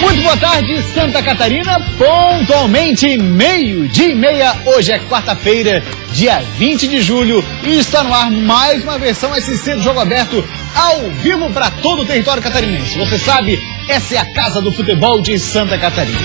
Muito boa tarde, Santa Catarina, pontualmente meio-dia e meia. Hoje é quarta-feira, dia 20 de julho, e está no ar mais uma versão SC do Jogo Aberto, ao vivo para todo o território catarinense. Você sabe, essa é a casa do futebol de Santa Catarina.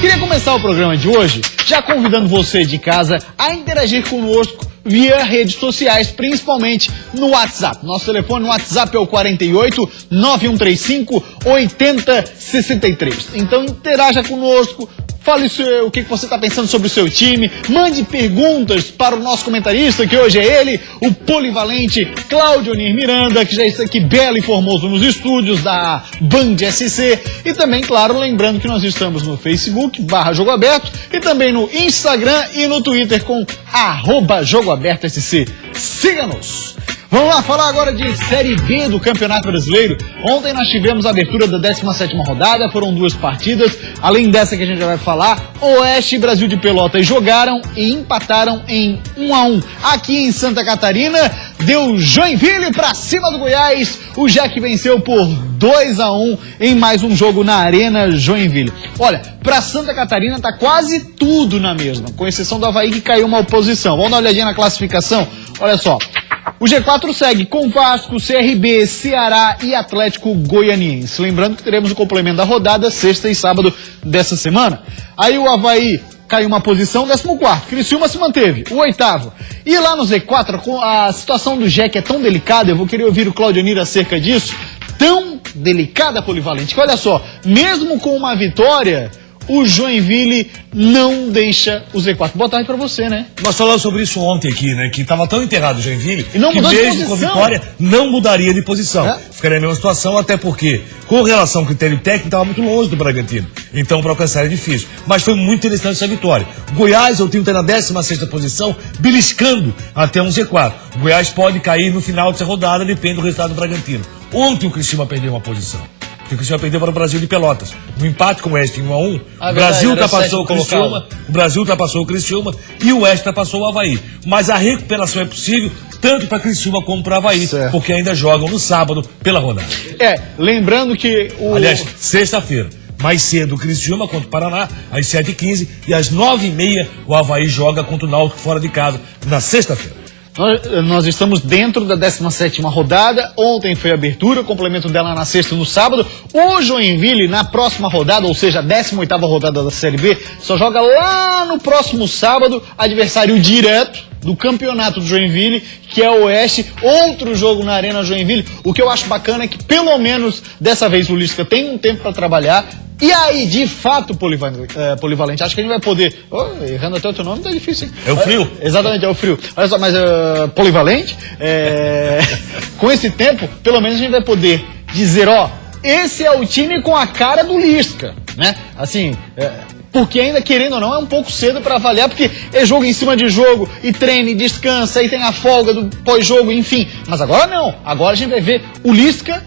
Queria começar o programa de hoje já convidando você de casa a interagir conosco via redes sociais, principalmente no WhatsApp. Nosso telefone no WhatsApp é o 48 9135 8063. Então interaja conosco, fale o que você está pensando sobre o seu time, mande perguntas para o nosso comentarista, que hoje é ele, o polivalente Claudio-Onir Miranda, que já está aqui belo e formoso nos estúdios da Band SC. E também, claro, lembrando que nós estamos no Facebook, /Jogo Aberto, e também no Instagram e no Twitter com @JogoAbertoSC. Siga-nos! Vamos lá falar agora de Série B do Campeonato Brasileiro. Ontem nós tivemos a abertura da 17ª rodada, foram 2 partidas. Além dessa que a gente já vai falar, Oeste e Brasil de Pelotas jogaram e empataram em 1-1. Aqui em Santa Catarina, deu Joinville pra cima do Goiás. O Jack venceu por 2-1 em mais um jogo na Arena Joinville. Olha, pra Santa Catarina tá quase tudo na mesma, com exceção do Avaí, que caiu uma oposição. Vamos dar uma olhadinha na classificação? Olha só. O G4 segue com Vasco, CRB, Ceará e Atlético Goianiense. Lembrando que teremos o complemento da rodada, sexta e sábado dessa semana. Aí o Avaí caiu uma posição, 14º. Criciúma se manteve, o 8º. E lá no Z4, a situação do Jack é tão delicada, eu vou querer ouvir o Claudio-Onir acerca disso, tão delicada, polivalente, que olha só, mesmo com uma vitória, o Joinville não deixa o Z4. Boa tarde pra você, né? Nós falamos sobre isso ontem aqui, né? Que estava tão enterrado o Joinville e não que mesmo com a vitória não mudaria de posição. É? Ficaria na mesma situação, até porque, com relação ao critério técnico, estava muito longe do Bragantino. Então, para alcançar é difícil. Mas foi muito interessante essa vitória. Goiás, eu tenho que estar na 16ª posição, beliscando até um Z4. O Goiás pode cair no final dessa rodada, depende do resultado do Bragantino. Ontem o Criciúma perdeu uma posição. O Criciúma perdeu para o Brasil de Pelotas. No empate com o Oeste em 1-1, o Brasil ultrapassou o Criciúma, e o Oeste ultrapassou o Avaí. Mas a recuperação é possível tanto para Criciúma como para o Avaí, porque ainda jogam no sábado pela rodada. Lembrando que Aliás, sexta-feira, mais cedo o Criciúma contra o Paraná, às 7h15, e às 9h30 o Avaí joga contra o Náutico fora de casa, na sexta-feira. Nós estamos dentro da 17ª rodada, ontem foi a abertura, o complemento dela na sexta e no sábado. O Joinville, na próxima rodada, ou seja, a 18ª rodada da Série B, só joga lá no próximo sábado, adversário direto do campeonato do Joinville, que é o Oeste, outro jogo na Arena Joinville. O que eu acho bacana é que, pelo menos, dessa vez o Lisca tem um tempo para trabalhar. E aí, de fato, polivalente, acho que a gente vai poder... errando até o teu nome, tá difícil, hein? É o frio. Exatamente, é o frio. Olha só, mas polivalente, com esse tempo, pelo menos a gente vai poder dizer, esse é o time com a cara do Lisca, né? Assim... porque ainda, querendo ou não, é um pouco cedo para avaliar, porque é jogo em cima de jogo, e treina, e descansa, e tem a folga do pós-jogo, enfim. Mas agora não, agora a gente vai ver o Lisca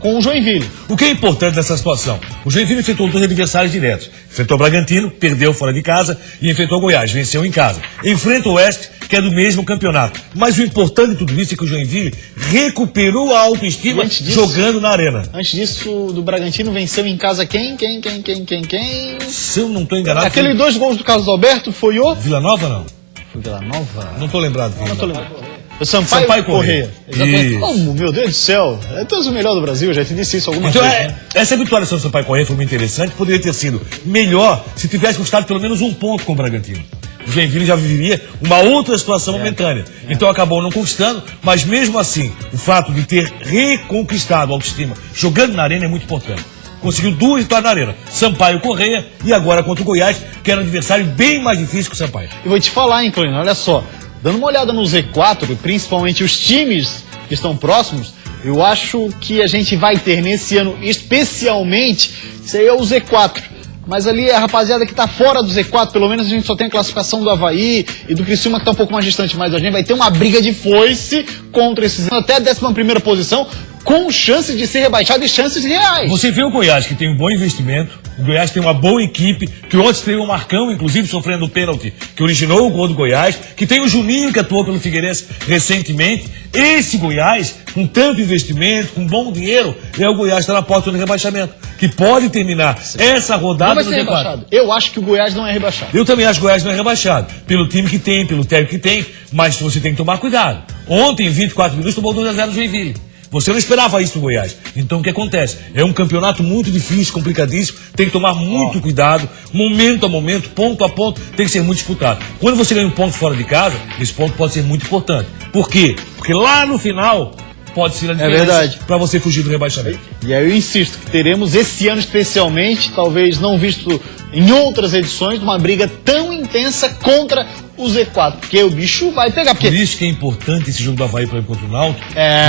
com o Joinville. O que é importante nessa situação? O Joinville enfrentou 2 adversários diretos. Enfrentou o Bragantino, perdeu fora de casa, e enfrentou o Goiás, venceu em casa. Enfrenta o Oeste, que é do mesmo campeonato. Mas o importante de tudo isso é que o Joinville recuperou a autoestima jogando na arena. Antes disso, do Bragantino venceu em casa quem? Se eu não estou enganado... Aquele 2 gols do Carlos Alberto foi o... Vila Nova, não? Foi Vila Nova? Não estou lembrado. Não estou lembrado. O Sampaio Correia. Exatamente. Oh, meu Deus do céu. É todo o melhor do Brasil, já te disse isso algumas vezes. Né? Essa vitória sobre o Sampaio Correia foi muito interessante. Poderia ter sido melhor se tivesse custado pelo menos um ponto com o Bragantino. O Joinville já viveria uma outra situação momentânea. Então acabou não conquistando, mas mesmo assim, o fato de ter reconquistado a autoestima jogando na arena é muito importante. Conseguiu 2 vitórias na arena. Sampaio Correia e agora contra o Goiás, que era um adversário bem mais difícil que o Sampaio. E vou te falar, hein, Clênio, olha só. Dando uma olhada no Z4, principalmente os times que estão próximos, eu acho que a gente vai ter nesse ano, especialmente, isso aí é o Z4. Mas ali a rapaziada que está fora do Z4, pelo menos a gente só tem a classificação do Avaí e do Criciúma, que está um pouco mais distante, mas a gente vai ter uma briga de foice contra esses, até a 11ª posição, com chances de ser rebaixado e chances reais. Você vê o Goiás, que tem um bom investimento, o Goiás tem uma boa equipe, que ontem teve o Marcão, inclusive, sofrendo o pênalti, que originou o gol do Goiás, que tem o Juninho, que atuou pelo Figueirense recentemente. Esse Goiás, com tanto investimento, com bom dinheiro, é o Goiás que está na porta do rebaixamento, que pode terminar essa rodada no rebaixado. Eu acho que o Goiás não é rebaixado. Eu também acho que o Goiás não é rebaixado, pelo time que tem, pelo técnico que tem, mas você tem que tomar cuidado. Ontem, em 24 minutos, tomou 2-0 no Joinville. Você não esperava isso do Goiás. Então o que acontece? É um campeonato muito difícil, complicadíssimo, tem que tomar muito cuidado, momento a momento, ponto a ponto, tem que ser muito disputado. Quando você ganha um ponto fora de casa, esse ponto pode ser muito importante. Por quê? Porque lá no final pode ser a diferença para você fugir do rebaixamento. E aí eu insisto que teremos esse ano especialmente, talvez não visto em outras edições, uma briga tão intensa contra o Z4, porque o bicho vai pegar. Porque... Por isso que é importante esse jogo do Avaí, por exemplo, contra o Náutico,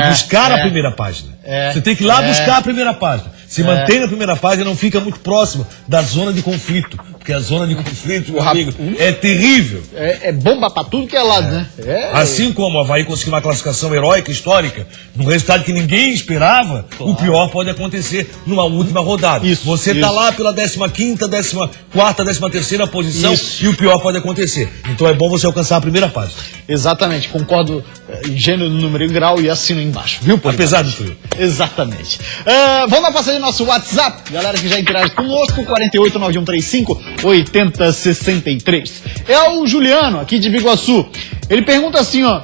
buscar a primeira página. Você tem que ir lá buscar a primeira página. Se mantém na primeira página, não fica muito próximo da zona de conflito. Porque a zona de conflito, meu amigo, é terrível. É bomba pra tudo que é lado, né? Assim como o Avaí conseguiu uma classificação heróica, histórica, num resultado que ninguém esperava, o pior pode acontecer numa última rodada. Você tá lá pela 15ª, 14ª, 13ª posição e o pior pode acontecer. Então é bom você alcançar a primeira página. Exatamente, concordo em gênero, número e grau e assino embaixo, viu, Polivalente? Apesar do frio. Exatamente. Vamos lá passar no nosso WhatsApp, galera que já interage conosco, 489135-8063. É o Juliano, aqui de Biguaçu. Ele pergunta assim, ó,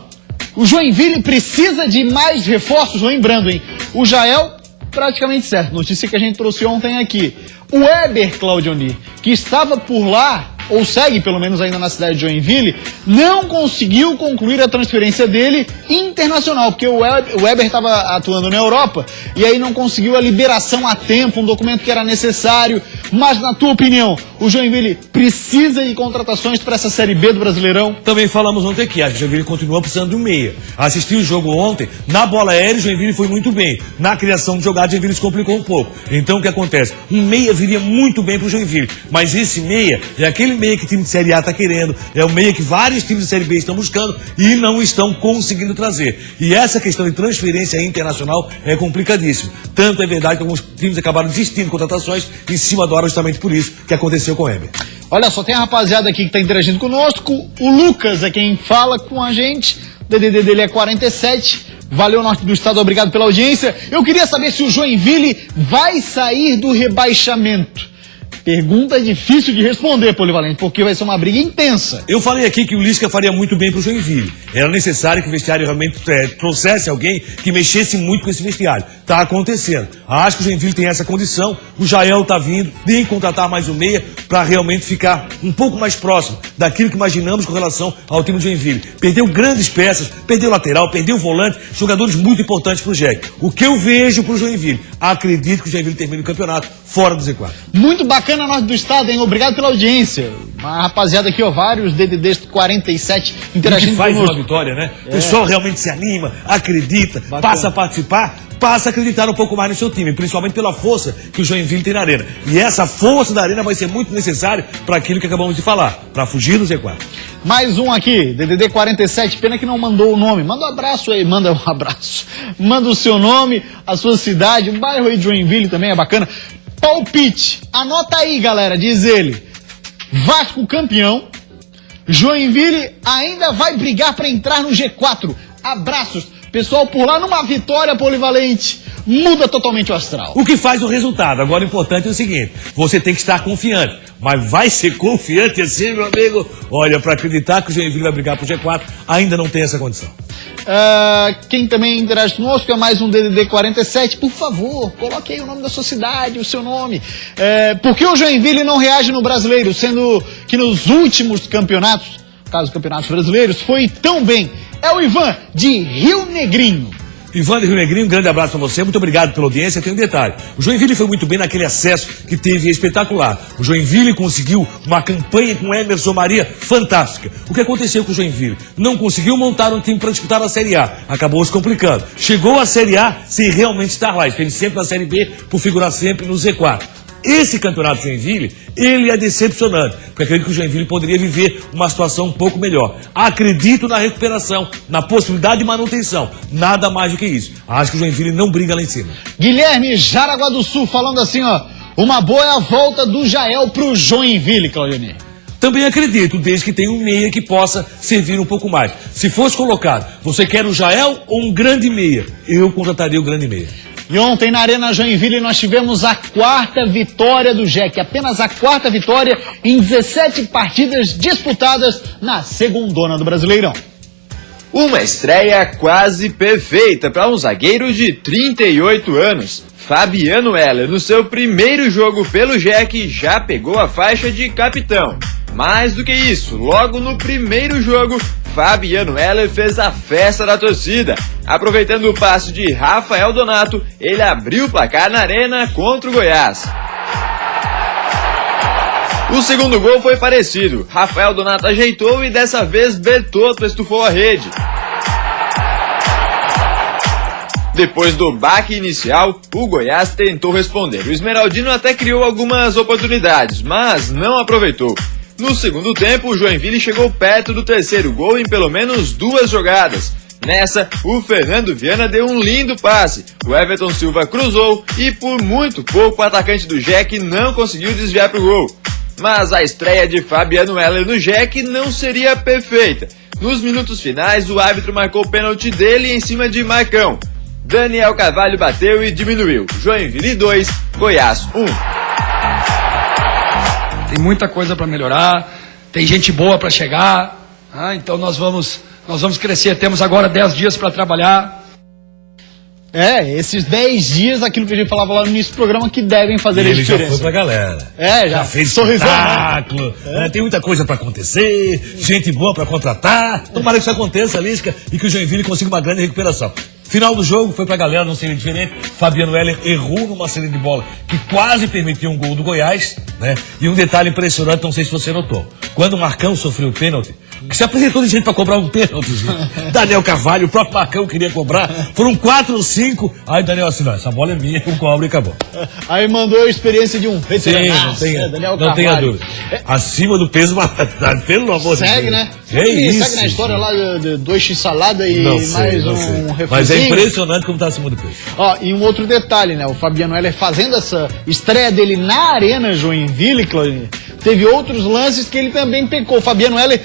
o Joinville precisa de mais reforços? Lembrando, hein, o Jael, praticamente certo, notícia que a gente trouxe ontem aqui. O Weber Claudioni, que estava por lá, ou segue pelo menos ainda na cidade de Joinville, não conseguiu concluir a transferência dele internacional, porque o Weber estava atuando na Europa e aí não conseguiu a liberação a tempo, um documento que era necessário. Mas, na tua opinião, o Joinville precisa de contratações para essa Série B do Brasileirão? Também falamos ontem aqui, acho que o Joinville continua precisando de um meia. Assisti o jogo ontem, na bola aérea o Joinville foi muito bem. Na criação de jogada, o Joinville se complicou um pouco. Então, o que acontece? Um meia viria muito bem para o Joinville, mas esse meia é aquele meia que o time de Série A está querendo, é o meia que vários times de Série B estão buscando e não estão conseguindo trazer. E essa questão de transferência internacional é complicadíssima. Tanto é verdade que alguns times acabaram desistindo de contratações em cima da hora, justamente por isso que aconteceu com o Weber. Olha só, tem a rapaziada aqui que está interagindo conosco, o Lucas é quem fala com a gente, o DDD dele é 47, valeu Norte do Estado, obrigado pela audiência. Eu queria saber se o Joinville vai sair do rebaixamento. Pergunta difícil de responder, Polivalente, porque vai ser uma briga intensa. Eu falei aqui que o Lisca faria muito bem pro Joinville. Era necessário que o vestiário realmente trouxesse alguém que mexesse muito com esse vestiário. Tá acontecendo. Acho que o Joinville tem essa condição. O Jael tá vindo, tem que contratar mais um meia para realmente ficar um pouco mais próximo daquilo que imaginamos com relação ao time do Joinville. Perdeu grandes peças, perdeu lateral, perdeu volante, jogadores muito importantes pro Jack. O que eu vejo pro Joinville? Acredito que o Joinville termine o campeonato fora do Z4. Muito bacana. Norte do Estado, hein? Obrigado pela audiência. Uma rapaziada aqui, ó, vários DDDs 47 interagindo faz conosco. uma vitória, né? O pessoal realmente se anima, acredita, bacana. Passa a participar, passa a acreditar um pouco mais no seu time, principalmente pela força que o Joinville tem na arena. E essa força da arena vai ser muito necessária para aquilo que acabamos de falar, para fugir do Z4. Mais um aqui, DDD 47, pena que não mandou o nome. Manda um abraço aí, manda um abraço. Manda o seu nome, a sua cidade, o bairro aí de Joinville também é bacana. Palpite, anota aí, galera, diz ele. Vasco campeão, Joinville ainda vai brigar para entrar no G4. Abraços, pessoal por lá, numa vitória, Polivalente, muda totalmente o astral. O que faz o resultado? Agora o importante é o seguinte, você tem que estar confiante. Mas vai ser confiante assim, meu amigo? Olha, para acreditar que o Joinville vai brigar pro G4, ainda não tem essa condição. Quem também interage conosco é mais um DDD 47. Por favor, coloque aí o nome da sua cidade, o seu nome. Por que o Joinville não reage no Brasileiro, sendo que nos últimos campeonatos, caso campeonatos brasileiros, foi tão bem? É o Ivan, de Rio Negrinho. Ivan de Rio Negrinho, um grande abraço para você, muito obrigado pela audiência. Tem um detalhe, o Joinville foi muito bem naquele acesso que teve espetacular. O Joinville conseguiu uma campanha com Emerson Maria fantástica. O que aconteceu com o Joinville? Não conseguiu montar um time para disputar a Série A, acabou se complicando. Chegou à Série A sem realmente estar lá, esteve sempre na Série B por figurar sempre no Z4. esse campeonato Joinville, ele é decepcionante, porque acredito que o Joinville poderia viver uma situação um pouco melhor. Acredito na recuperação, na possibilidade de manutenção, nada mais do que isso. Acho que o Joinville não briga lá em cima. Guilherme, Jaraguá do Sul, falando assim, ó, uma boa é a volta do Jael pro Joinville, Claudionir. Também acredito, desde que tenha um meia que possa servir um pouco mais. Se fosse colocado, você quer o Jael ou um grande meia? Eu contrataria o grande meia. E ontem na Arena Joinville nós tivemos a 4ª vitória do Jack, apenas a 4ª vitória em 17 partidas disputadas na segundona do Brasileirão. Uma estreia quase perfeita para um zagueiro de 38 anos. Fabiano Heller, no seu primeiro jogo pelo Jack, já pegou a faixa de capitão. Mais do que isso, logo no primeiro jogo, Fabiano Heller fez a festa da torcida. Aproveitando o passe de Rafael Donato, ele abriu o placar na Arena contra o Goiás. O segundo gol foi parecido. Rafael Donato ajeitou e dessa vez Bertotto estufou a rede. Depois do baque inicial, o Goiás tentou responder. O Esmeraldino até criou algumas oportunidades, mas não aproveitou. No segundo tempo, o Joinville chegou perto do terceiro gol em pelo menos 2 jogadas. Nessa, o Fernando Viana deu um lindo passe. O Everton Silva cruzou e por muito pouco o atacante do Jack não conseguiu desviar para o gol. Mas a estreia de Fabiano Heller no Jack não seria perfeita. Nos minutos finais, o árbitro marcou o pênalti dele em cima de Marcão. Daniel Carvalho bateu e diminuiu. Joinville 2, Goiás 1. Tem muita coisa para melhorar, tem gente boa para chegar, então nós vamos crescer. Temos agora 10 dias para trabalhar. Esses 10 dias, aquilo que a gente falava lá no início do programa, que devem fazer a diferença. Ele já foi pra galera. Já fez sorrisão, espetáculo, né? Tem muita coisa pra acontecer, gente boa pra contratar. Tomara que isso aconteça, Lisca, e que o Joinville consiga uma grande recuperação. Final do jogo foi pra galera, não seria diferente. Fabiano Heller errou numa saída de bola que quase permitiu um gol do Goiás, né? E um detalhe impressionante, não sei se você notou. Quando o Marcão sofreu o pênalti, que se apresentou de gente pra cobrar um pênalti, Daniel Carvalho, o próprio Marcão queria cobrar, foram 4 ou 5, aí Daniel assim, não, essa bola é minha, eu cobro e acabou. Aí mandou a experiência de um veterano. Sim, Daniel não Carvalho. tenha dúvida. Acima do peso, pelo amor de Deus. Segue, né? Isso, segue na história lá de 2x salada e não mais sei. um refrizinho. Mas é impressionante como tá acima do peso. Ó, e um outro detalhe, né? O Fabiano Heller fazendo essa estreia dele na Arena Joinville, Claudinei, teve outros lances que ele também pecou. O Fabiano Heller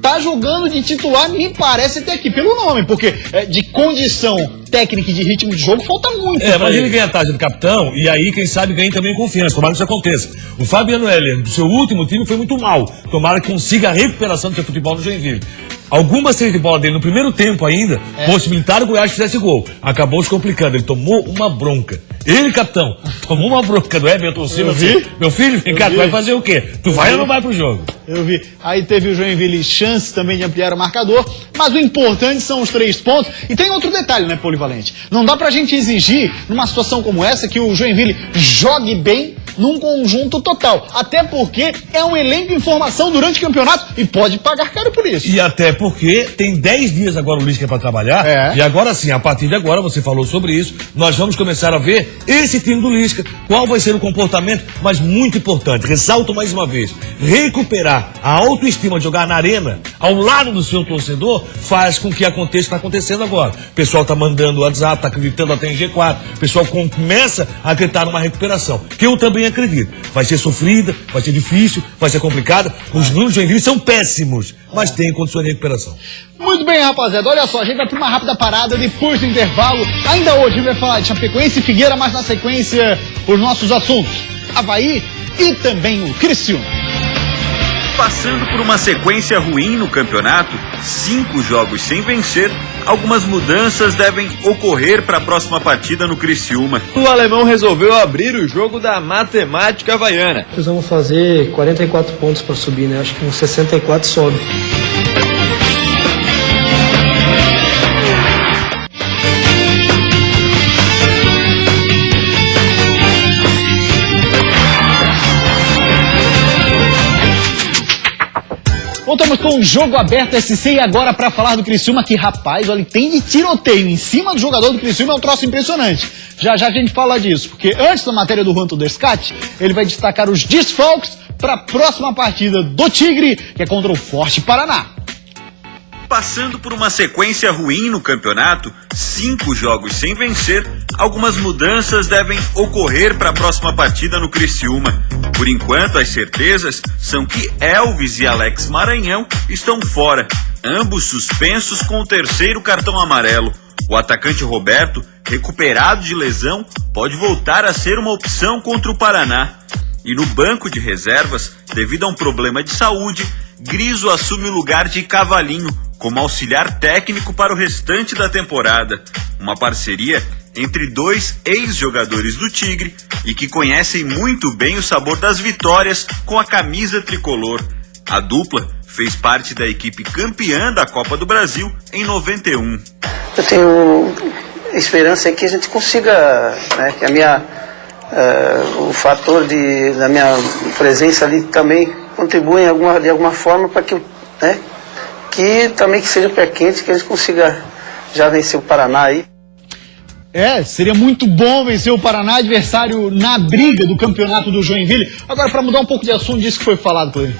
tá jogando de titular, me parece até aqui, pelo nome, porque de condição técnica e de ritmo de jogo falta muito. Mas ele ganha a taxa de capitão e aí, quem sabe, ganha também confiança. Tomara que isso aconteça. O Fabiano Heller, do seu último time, foi muito mal. Tomara que consiga a recuperação do seu futebol no Joinville. Algumas saídas de bola dele no primeiro tempo ainda possibilitaram que o Goiás fizesse gol. Acabou se complicando. Ele tomou uma bronca. Ele, capitão, tomou uma bronca do Everton Silva. Assim, meu filho, vem cá, tu vai fazer o quê? Tu vai ou não vai pro jogo? Eu vi. Aí teve o Joinville chance também de ampliar o marcador, mas o importante são os 3 pontos. E tem outro detalhe, né, Polivalente? Não dá pra gente exigir, numa situação como essa, que o Joinville jogue bem num conjunto total. Até porque é um elenco em formação durante o campeonato e pode pagar caro por isso. E até porque tem 10 dias agora o Lisca para trabalhar. E agora sim, a partir de agora, você falou sobre isso, nós vamos começar a ver esse time do Lisca, qual vai ser o comportamento, mas muito importante, ressalto mais uma vez, recuperar a autoestima de jogar na arena, ao lado do seu torcedor, faz com que aconteça o que está acontecendo agora. O pessoal tá mandando WhatsApp, tá acreditando até em G4, o pessoal começa a acreditar numa recuperação, que eu também acredito. Vai ser sofrida, vai ser difícil, vai ser complicada, os números de Joinville são péssimos, mas tem condições de recuperação. Muito bem, rapaziada. Olha só, a gente vai para uma rápida parada depois do intervalo. Ainda hoje a gente vai falar de Chapecoense e Figueira, mas na sequência os nossos assuntos. Avaí e também o Criciúma. Passando por uma sequência ruim no campeonato, 5 jogos sem vencer, algumas mudanças devem ocorrer para a próxima partida no Criciúma. O alemão resolveu abrir o jogo da matemática havaiana. Nós vamos fazer 44 pontos para subir, né? Acho que uns 64 sobe. Voltamos com o Jogo Aberto SC e agora para falar do Criciúma, que rapaz, olha, tem de tiroteio em cima do jogador do Criciúma, é um troço impressionante. Já já a gente fala disso, porque antes da matéria do Juan Todescate, ele vai destacar os desfalques para a próxima partida do Tigre, que é contra o Forte Paraná. Passando por uma sequência ruim no campeonato, 5 jogos sem vencer, algumas mudanças devem ocorrer para a próxima partida no Criciúma. Por enquanto, as certezas são que Elvis e Alex Maranhão estão fora, ambos suspensos com o 3º cartão amarelo. O atacante Roberto, recuperado de lesão, pode voltar a ser uma opção contra o Paraná. E no banco de reservas, devido a um problema de saúde, Griso assume o lugar de Cavalinho como auxiliar técnico para o restante da temporada. Uma parceria entre 2 ex-jogadores do Tigre e que conhecem muito bem o sabor das vitórias com a camisa tricolor. A dupla fez parte da equipe campeã da Copa do Brasil em 91. Eu tenho esperança que a gente consiga, né, que o fator da minha presença ali também contribui de alguma forma para que, né, que também que seja pé quente, que a gente consiga já vencer o Paraná aí. Seria muito bom vencer o Paraná, adversário na briga do campeonato do Joinville. Agora, para mudar um pouco de assunto disso que foi falado por ele.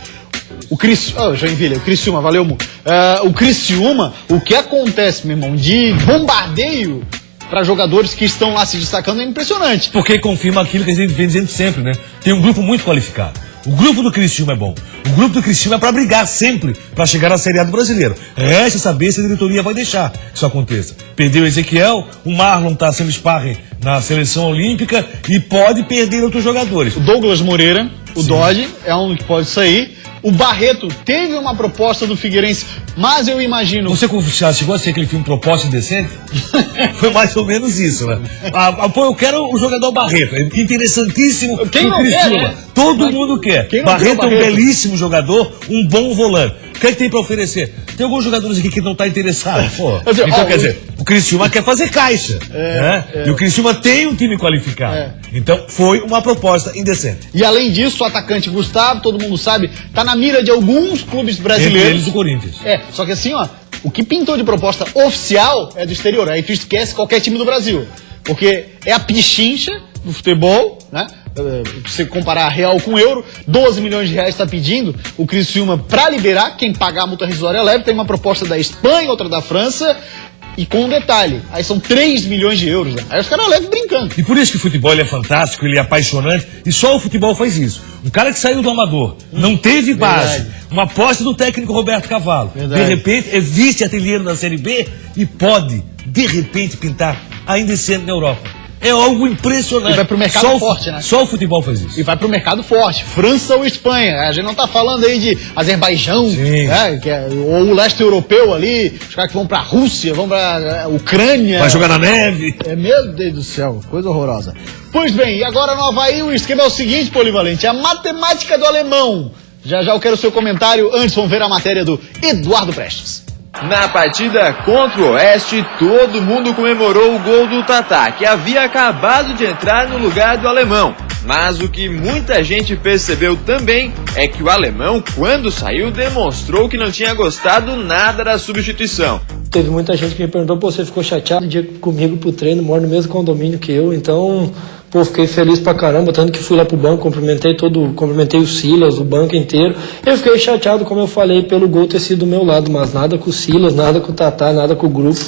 O Criciúma, valeu, Mu. O Criciúma, o que acontece, meu irmão, de bombardeio para jogadores que estão lá se destacando é impressionante. Porque confirma aquilo que a gente vem dizendo sempre, né? Tem um grupo muito qualificado. O grupo do Criciúma é bom. O grupo do Criciúma é para brigar sempre, para chegar na Série A do Brasileiro. Resta saber se a diretoria vai deixar que isso aconteça. Perdeu o Ezequiel, o Marlon está sendo sparring na seleção olímpica e pode perder outros jogadores. O Douglas Moreira, o Dodge, é um que pode sair. O Barreto teve uma proposta do Figueirense, mas eu imagino... Você chegou a ser aquele filme Proposta Indecente? Foi mais ou menos isso, né? Pô, eu quero o jogador Barreto. É interessantíssimo. Quem não quer, né? Todo mundo quer. Barreto é um belíssimo jogador, um bom volante. O que é que tem pra oferecer? Tem alguns jogadores aqui que não tá interessado. Pô. Então, quer dizer, o Criciúma quer fazer caixa. Né? E o Criciúma tem um time qualificado. Então, foi uma proposta indecente. E além disso, o atacante Gustavo, todo mundo sabe, tá na mira de alguns clubes brasileiros. Entre eles o Corinthians. Só que assim, ó, o que pintou de proposta oficial é do exterior. Aí tu esquece qualquer time do Brasil. Porque é a pichincha do futebol, né? Você comparar real com euro, 12 milhões de reais está pedindo o Criciúma para liberar, quem pagar a multa rescisória leve. Tem uma proposta da Espanha, outra da França, e com um detalhe, aí são 3 milhões de euros, né? Aí os caras levam brincando. E por isso que o futebol ele é fantástico, ele é apaixonante, e só o futebol faz isso. Um cara que saiu do amador, não teve base, uma aposta do técnico Roberto Cavalo, de repente é vice-artilheiro da Série B e pode, de repente, pintar ainda esse ano na Europa. É algo impressionante. E vai pro mercado forte, né? Só o futebol faz isso. E vai pro mercado forte. França ou Espanha. A gente não tá falando aí de Azerbaijão, né? Ou o leste europeu ali. Os caras que vão pra Rússia, vão pra Ucrânia. Vai jogar na neve. Meu Deus do céu, coisa horrorosa. Pois bem, e agora no Avaí o esquema é o seguinte, Polivalente. A matemática do alemão. Já já eu quero o seu comentário. Antes vamos ver a matéria do Eduardo Prestes. Na partida contra o Oeste, todo mundo comemorou o gol do Tatá, que havia acabado de entrar no lugar do alemão. Mas o que muita gente percebeu também é que o alemão, quando saiu, demonstrou que não tinha gostado nada da substituição. Teve muita gente que me perguntou, pô, você ficou chateado de ir comigo pro treino, mora no mesmo condomínio que eu, então... Pô, fiquei feliz pra caramba, tanto que fui lá pro banco, cumprimentei o Silas, o banco inteiro. Eu fiquei chateado, como eu falei, pelo gol ter sido do meu lado, mas nada com o Silas, nada com o Tatá, nada com o grupo.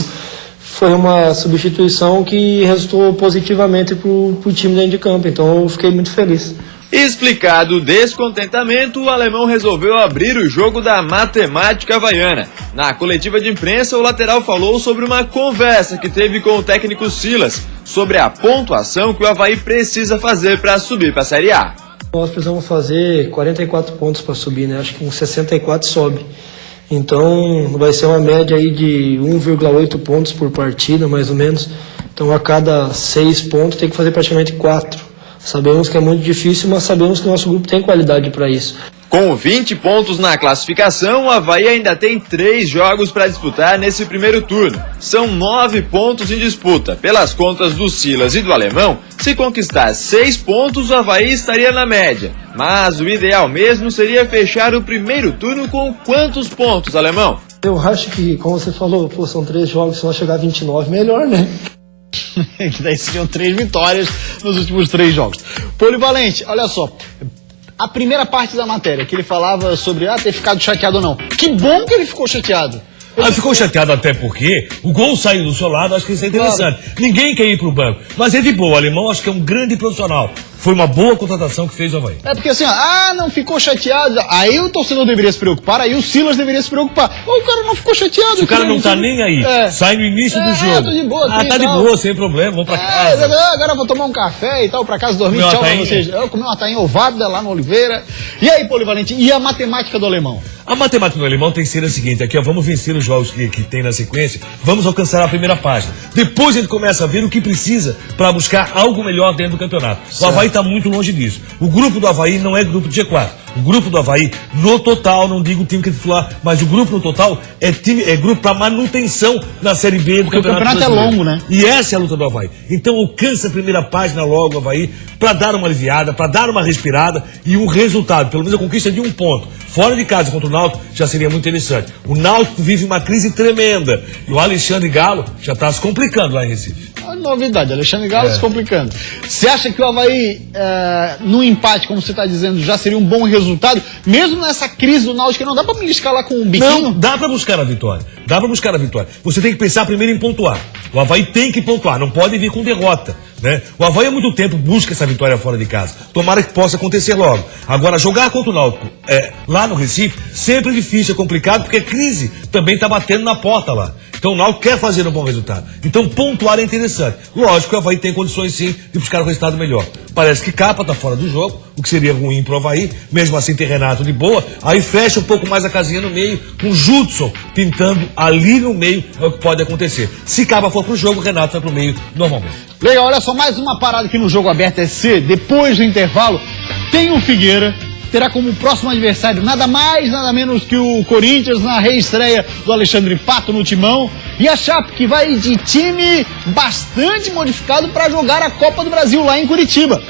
Foi uma substituição que resultou positivamente pro time dentro de campo, então eu fiquei muito feliz. Explicado o descontentamento, o alemão resolveu abrir o jogo da matemática havaiana. Na coletiva de imprensa, o lateral falou sobre uma conversa que teve com o técnico Silas, sobre a pontuação que o Avaí precisa fazer para subir para a Série A. Nós precisamos fazer 44 pontos para subir, né? Acho que com 64 sobe. Então vai ser uma média aí de 1,8 pontos por partida, mais ou menos. Então a cada 6 pontos tem que fazer praticamente 4. Sabemos que é muito difícil, mas sabemos que o nosso grupo tem qualidade para isso. Com 20 pontos na classificação, o Avaí ainda tem 3 jogos para disputar nesse primeiro turno. São 9 pontos em disputa. Pelas contas do Silas e do Alemão, Se conquistar 6 pontos, o Avaí estaria na média. Mas o ideal mesmo seria fechar o primeiro turno com quantos pontos, Alemão? Eu acho que, como você falou, pô, são 3 jogos, se nós chegar a 29, melhor, né? Que daí seriam 3 vitórias nos últimos 3 jogos. Polivalente, olha só. A primeira parte da matéria, que ele falava sobre ter ficado chateado ou não. Que bom que ele ficou chateado. Ele ficou chateado até porque o gol saiu do seu lado, acho que isso é interessante. Claro. Ninguém quer ir pro banco. Mas é de boa, o Alemão acho que é um grande profissional. Foi uma boa contratação que fez o Avaí. É porque assim, não ficou chateado. Aí o torcedor deveria se preocupar, aí o Silas deveria se preocupar. O cara não ficou chateado. Se o cara não tá nem aí, sai no início do jogo. Tô de boa, tá de boa, sem problema, vamos pra casa. Agora eu vou tomar um café e tal, pra casa dormir, tchau pra vocês. Eu comi uma tainha ovada lá no Oliveira. E aí, Polivalente, e a matemática do Alemão? A matemática do Alemão tem que ser a seguinte, aqui ó, vamos vencer os jogos que tem na sequência, vamos alcançar a primeira página. Depois a gente começa a ver o que precisa para buscar algo melhor dentro do campeonato. Certo. O Avaí está muito longe disso. O grupo do Avaí não é grupo de G4. O grupo do Avaí, no total, não digo o time que é titular, mas o grupo no total é grupo para manutenção na Série B do campeonato brasileiro. O campeonato é longo, né? E essa é a luta do Avaí. Então alcança a primeira página logo, Avaí, para dar uma aliviada, para dar uma respirada e um resultado, pelo menos a conquista de 1 ponto. Fora de casa contra o Náutico já seria muito interessante. O Náutico vive uma crise tremenda e o Alexandre Galo já está se complicando lá em Recife. Novidade, Alexandre Galo se complicando. Você acha que o Avaí, no empate, como você está dizendo, já seria um bom resultado? Mesmo nessa crise do Náutico, não dá para me escalar com um biquinho? Não, dá para buscar a vitória. Dá para buscar a vitória. Você tem que pensar primeiro em pontuar. O Avaí tem que pontuar, não pode vir com derrota. Né? O Avaí há muito tempo busca essa vitória fora de casa. Tomara que possa acontecer logo. Agora, jogar contra o Náutico lá no Recife, sempre difícil, é complicado, porque a crise também está batendo na porta lá. Então o Náutico quer fazer um bom resultado. Então pontuar é interessante. Lógico que o Avaí tem condições sim de buscar um resultado melhor. Parece que Capa está fora do jogo, o que seria ruim para o Avaí. Mesmo assim tem Renato de boa. Aí fecha um pouco mais a casinha no meio, com Judson pintando ali no meio, é o que pode acontecer. Se Capa for pro jogo, o Renato vai pro meio normalmente. Legal, olha só, mais uma parada aqui no Jogo Aberto SC. Depois do intervalo, tem o Figueira. Terá como próximo adversário nada mais, nada menos que o Corinthians na reestreia do Alexandre Pato no timão. E a Chape, que vai de time bastante modificado para jogar a Copa do Brasil lá em Curitiba.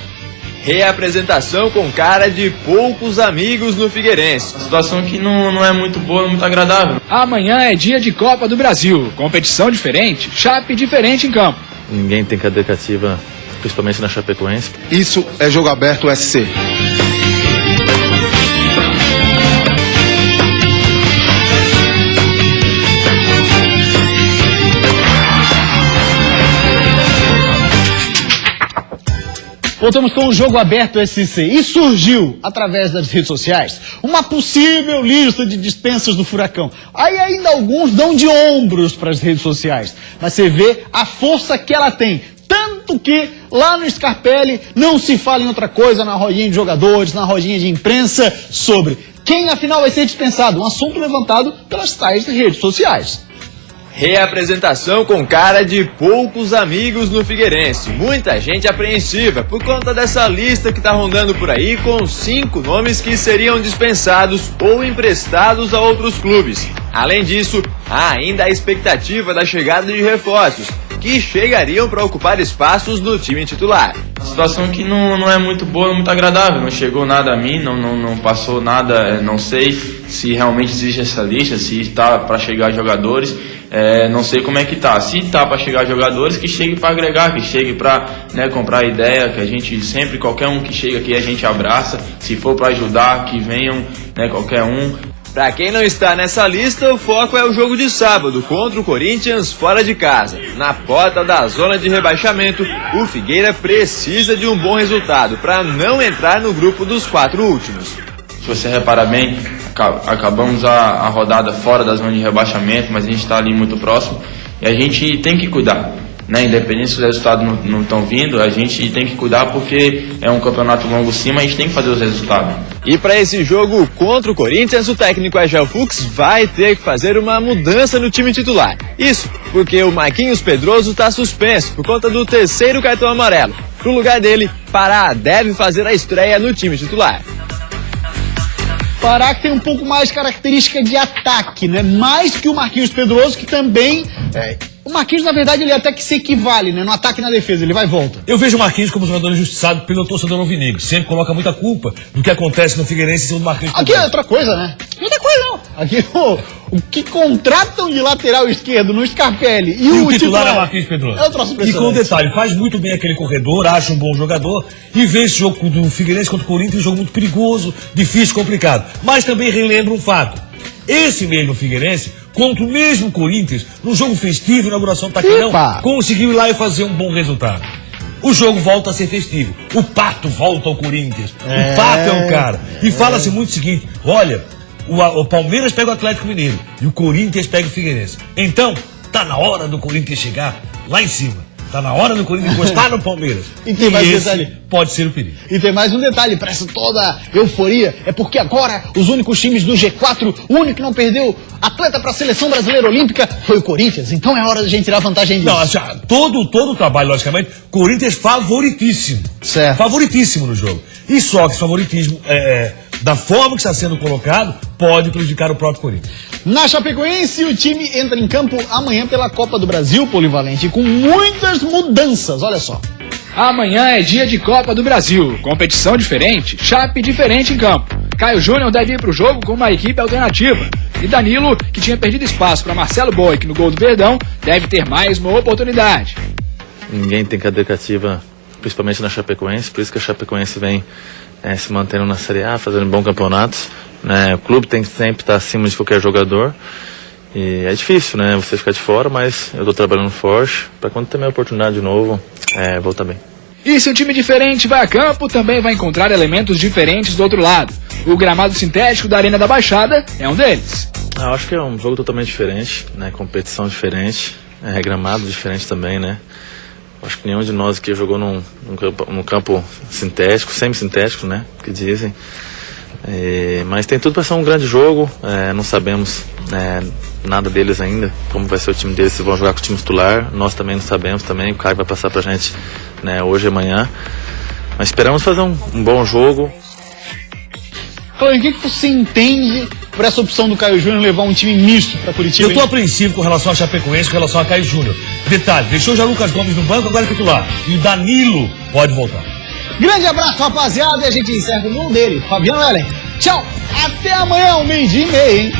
Reapresentação com cara de poucos amigos no Figueirense. Situação que não é muito boa, muito agradável. Amanhã é dia de Copa do Brasil. Competição diferente, Chape diferente em campo. Ninguém tem cadeira cativa, principalmente na Chapecoense. Isso é Jogo Aberto SC. Voltamos com o Jogo Aberto SC. E surgiu, através das redes sociais, uma possível lista de dispensas do Furacão. Aí ainda alguns dão de ombros para as redes sociais. Mas você vê a força que ela tem. Tanto que lá no Scarpelli não se fala em outra coisa na rodinha de jogadores, na rodinha de imprensa, sobre quem afinal vai ser dispensado. Um assunto levantado pelas tais redes sociais. Reapresentação com cara de poucos amigos no Figueirense. Muita gente apreensiva por conta dessa lista que está rondando por aí com 5 nomes que seriam dispensados ou emprestados a outros clubes. Além disso, há ainda a expectativa da chegada de reforços, que chegariam para ocupar espaços no time titular. Situação que não é muito boa, muito agradável. Não chegou nada a mim, não passou nada, não sei se realmente existe essa lista, se está para chegar jogadores. Não sei como é que tá. Se tá para chegar jogadores, que chegue para agregar, que chegue para comprar ideia, que a gente sempre, qualquer um que chega aqui a gente abraça. Se for para ajudar, que venham, qualquer um. Para quem não está nessa lista, o foco é o jogo de sábado contra o Corinthians fora de casa. Na porta da zona de rebaixamento, o Figueira precisa de um bom resultado para não entrar no grupo dos 4 últimos. Se você reparar bem, acabamos a rodada fora da zona de rebaixamento, mas a gente está ali muito próximo e a gente tem que cuidar. Independente se os resultados não estão vindo, a gente tem que cuidar porque é um campeonato longo sim, mas a gente tem que fazer os resultados. E para esse jogo contra o Corinthians, o técnico Agel Fux vai ter que fazer uma mudança no time titular. Isso porque o Marquinhos Pedroso está suspenso por conta do 3º cartão amarelo. No lugar dele, Pará deve fazer a estreia no time titular. Pará que tem um pouco mais característica de ataque, né? Mais que o Marquinhos Pedroso, que também O Marquinhos, na verdade, ele até que se equivale, né? No ataque e na defesa, ele vai e volta. Eu vejo o Marquinhos como jogador injustiçado pelo torcedor alvinegro. Sempre coloca muita culpa do que acontece no Figueirense em cima do Marquinhos. Aqui é outra coisa, né? Outra coisa não. Aqui o que contratam de lateral esquerdo no Scarpelli e o titular é Marquinhos Pedroso. É o troço e com detalhe, faz muito bem aquele corredor, acha um bom jogador e vê esse jogo do Figueirense contra o Corinthians, um jogo muito perigoso, difícil, complicado. Mas também relembra um fato. Esse mesmo Figueirense, contra o mesmo Corinthians, no jogo festivo, inauguração do Taquerão, conseguiu ir lá e fazer um bom resultado. O jogo volta a ser festivo. O Pato volta ao Corinthians. O Pato é um cara. E fala-se muito o seguinte, olha, o Palmeiras pega o Atlético Mineiro e o Corinthians pega o Figueirense. Então, tá na hora do Corinthians chegar lá em cima. Tá na hora do Corinthians encostar no Palmeiras. E tem mais um detalhe. Pode ser o perigo. E tem mais um detalhe para essa toda euforia. É porque agora os únicos times do G4, o único que não perdeu atleta para a seleção brasileira olímpica foi o Corinthians. Então é hora de a gente tirar vantagem disso. Não, assim, todo o trabalho, logicamente, Corinthians favoritíssimo. Certo. Favoritíssimo no jogo. E só que esse favoritismo, da forma que está sendo colocado, pode prejudicar o próprio Corinthians. Na Chapecoense, o time entra em campo amanhã pela Copa do Brasil, Polivalente, com muitas mudanças, olha só. Amanhã é dia de Copa do Brasil. Competição diferente, Chape diferente em campo. Caio Júnior deve ir para o jogo com uma equipe alternativa. E Danilo, que tinha perdido espaço para Marcelo Boic no gol do Verdão, deve ter mais uma oportunidade. Ninguém tem cadeira cativa, principalmente na Chapecoense, por isso que a Chapecoense vem se mantendo na Série A, fazendo bons campeonatos. Né? O clube tem que sempre estar acima de qualquer jogador. E é difícil, né? Você ficar de fora, mas eu estou trabalhando forte para quando ter minha oportunidade de novo, voltar bem. E se um time diferente vai a campo, também vai encontrar elementos diferentes do outro lado. O gramado sintético da Arena da Baixada é um deles. Eu acho que é um jogo totalmente diferente, né? Competição diferente, gramado diferente também, né? Acho que nenhum de nós aqui jogou num campo sintético, semi-sintético, né? Que dizem. Mas tem tudo para ser um grande jogo. Não sabemos nada deles ainda, como vai ser o time deles, se vão jogar com o time titular. Nós também não sabemos também. O Caio vai passar pra gente hoje e amanhã. Mas esperamos fazer um bom jogo. Cláudio, o que você entende por essa opção do Caio Júnior levar um time misto para Curitiba? Eu tô apreensivo com relação a Chapecoense, com relação a Caio Júnior. Detalhe, deixou já Lucas Gomes no banco, agora é titular. E o Danilo pode voltar. Grande abraço, rapaziada, e a gente encerra o nome dele, Fabiano Ellen. Tchau, até amanhã, 12:30, hein?